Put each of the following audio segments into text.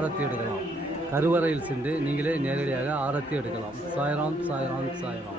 ஆரத்தி எடுக்கலாம். கருவறையில் சென்று நீங்களே நேரடியாக ஆரத்தி எடுக்கலாம். சாய்ராம் சாய்ராம் சாய்ராம்.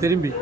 திரும்பி.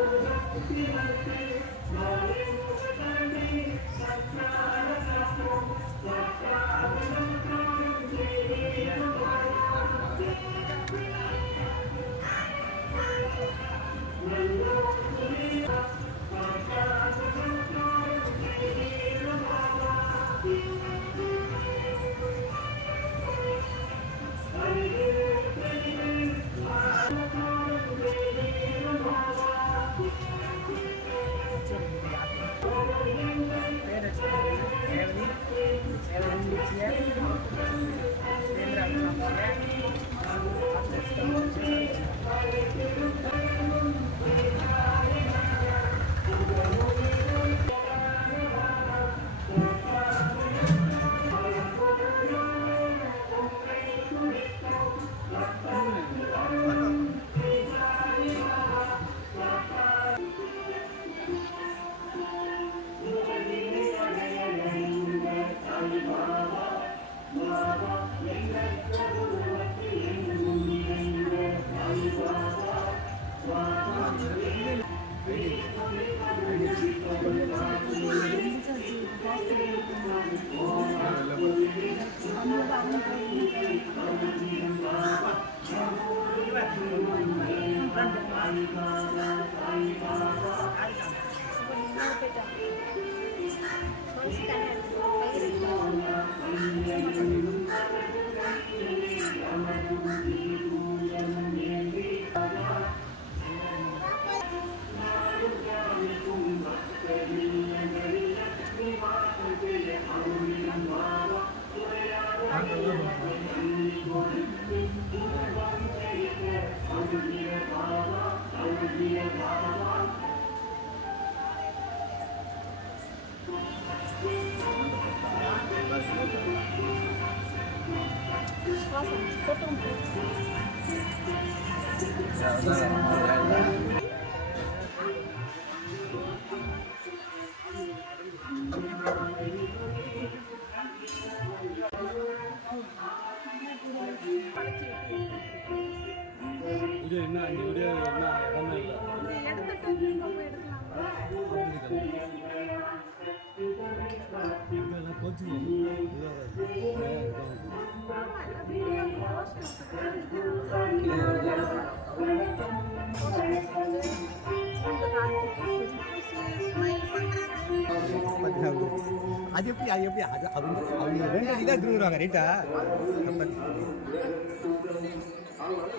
இது என்ன இந்த வீடியோ என்ன இடமே இல்லை கோச்சிங் அது எப்படி அது எப்படி? அது அவங்க அவங்க ரெண்டு அடி தான் திரும்புறாங்க ரைட்டா நம்ம அவர்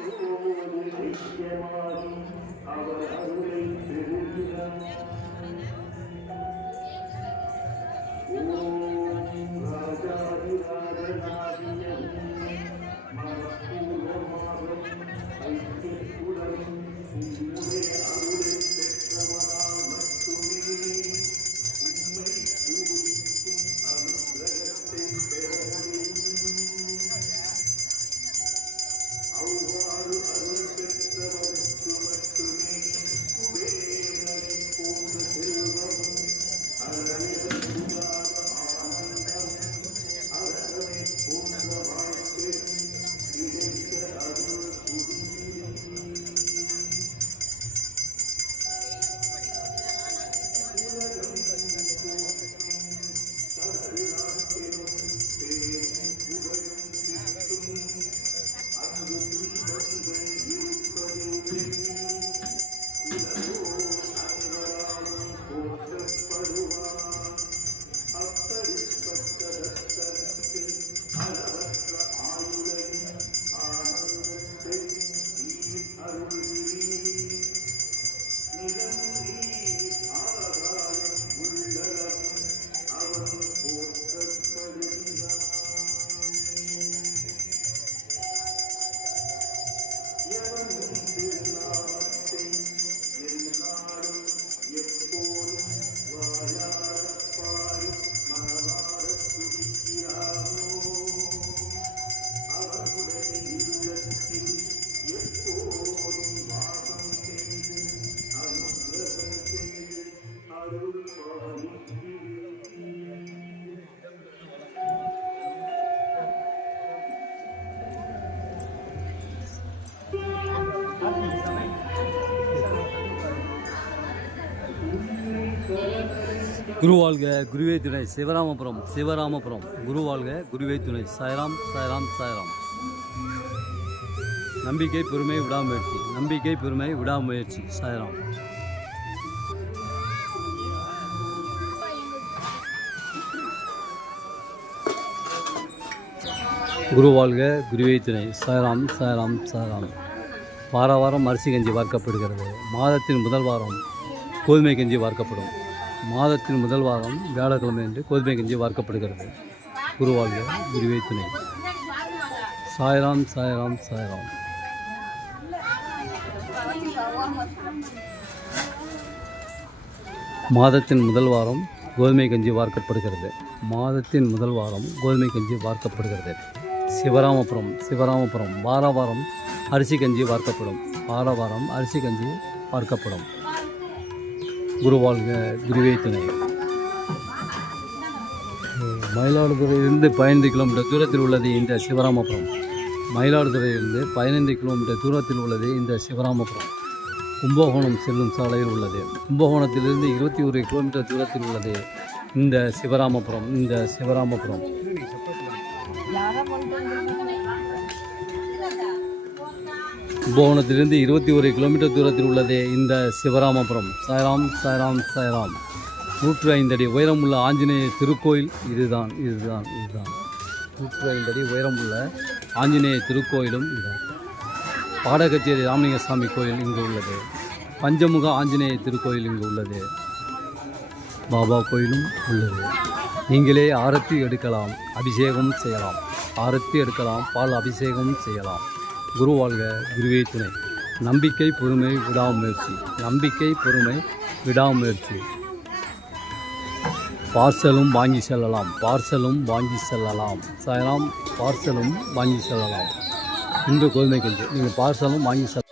குருவாழ்க குருவே துணை சிவராமபுரம் சிவராமபுரம். குருவாழ்க குருவே துணை சாய்ராம் சாய்ராம் சாய்ராம். நம்பிக்கை பெருமை விடாமுயற்சி. நம்பிக்கை பெருமை விடாமுயற்சி சாய்ராம். குரு வாழ்க குருவே துணை சாய்ராம் சாய்ராம் சாய்ராம். வார வாரம் அரிசி கஞ்சி வார்க்கப்படுகிறது. மாதத்தின் முதல் வாரம் கோதுமை கஞ்சி வார்க்கப்படும். மாதத்தின் முதல் வாரம் வியாழக்கிழமை என்று கோதுமை கஞ்சி வார்க்கப்படுகிறது. குரு வாழ்க குருவே துணை. சாய்ராம் சாய்ராம் சாய்ராம். மாதத்தின் முதல் வாரம் கோதுமை கஞ்சி வார்க்கப்படுகிறது. மாதத்தின் முதல் வாரம் கோதுமை கஞ்சி வார்க்கப்படுகிறது. சிவராமபுரம் சிவராமபுரம். வார வாரம் அரிசி கஞ்சி வார்க்கப்படும். வார வாரம் அரிசி கஞ்சி வார்க்கப்படும். குரு வாழ்க குருவே துணை. மயிலாடுதுறையிலிருந்து பதினைந்து கிலோமீட்டர் தூரத்தில் உள்ளது இந்த சிவராமபுரம். மயிலாடுதுறையிலிருந்து பதினைந்து கிலோமீட்டர் தூரத்தில் உள்ளது இந்த சிவராமபுரம். கும்பகோணம் செல்லும் சாலையில் உள்ளது. கும்பகோணத்திலிருந்து இருபத்தி ஒரு கிலோமீட்டர் தூரத்தில் உள்ளது இந்த சிவராமபுரம் இந்த சிவராமபுரம். கும்பகோணத்திலிருந்து இருபத்தி ஒரு கிலோமீட்டர் தூரத்தில் உள்ளது இந்த சிவராமபுரம். சாய்ராம் சாய்ராம் சாய்ராம். நூற்று ஐந்தடி உயரமுள்ள ஆஞ்சநேய திருக்கோயில் இதுதான் இதுதான் இதுதான். நூற்று ஐந்தடி உயரமுள்ள ஆஞ்சநேய திருக்கோயிலும் இதுதான். பாடகச்சேரி ராமலிங்க சுவாமி கோயில் இங்கு உள்ளது. பஞ்சமுக ஆஞ்சநேய திருக்கோயில் இங்கு உள்ளது. பாபா கோயிலும் உள்ளது. நீங்களே ஆரத்தி எடுக்கலாம் அபிஷேகம் செய்யலாம். ஆரத்தி எடுக்கலாம் பால் அபிஷேகம் செய்யலாம். குரு வாழ்க குருவே துணை. நம்பிக்கை பொறுமை விடாமுயற்சி. நம்பிக்கை பொறுமை விடாமுயற்சி. பார்சலும் வாங்கி செல்லலாம். பார்சலும் வாங்கி செல்லலாம். சாயலாம் பார்சலும் வாங்கி செல்லலாம். இன்று கோதுமை கஞ்சி நீங்கள் பார்சலும் வாங்கி செல்ல